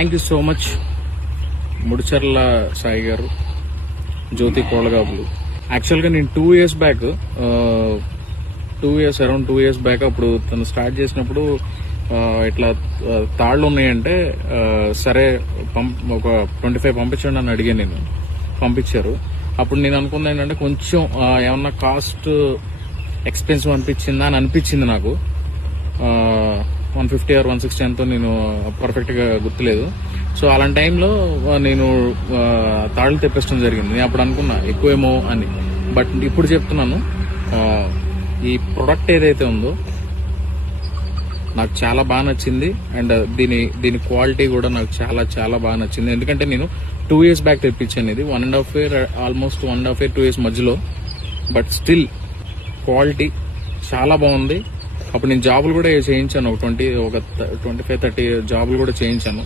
Thank you so much Mudicharla Sai గారు, జ్యోతి కోళ్ళగాపులు. యాక్చువల్గా నేను 2 years back, around 2 years back అప్పుడు తను స్టార్ట్ చేసినప్పుడు ఇట్లా తాళ్ళు ఉన్నాయంటే సరే ఒక 25 పంపించండి అని అడిగాను నేను. పంపించారు. అప్పుడు నేను అనుకుంది ఏంటంటే కొంచెం ఏమన్నా కాస్ట్ ఎక్స్పెన్సివ్ అనిపించిందా అని అనిపించింది నాకు. 150 or 160 ఎంతో నేను పర్ఫెక్ట్ గా గుర్తులేదు. సో అలాంటి టైంలో నేను తాళ్ళు తెప్పించడం జరిగింది. నేను అప్పుడు అనుకున్నా ఎక్కువేమో అని. బట్ ఇప్పుడు చెప్తున్నాను, ఈ ప్రొడక్ట్ ఏదైతే ఉందో నాకు చాలా బాగా నచ్చింది. అండ్ దీని క్వాలిటీ కూడా నాకు చాలా చాలా బాగా నచ్చింది. ఎందుకంటే నేను 2 years బ్యాక్ తెప్పించాను. ఇది 1.5 year, ఆల్మోస్ట్ 1.5 year 2 years మధ్యలో. బట్ స్టిల్ క్వాలిటీ చాలా బాగుంది. అప్పుడు నేను జాబులు కూడా చేయించాను, ఒక 25-30 జాబులు కూడా చేయించాను.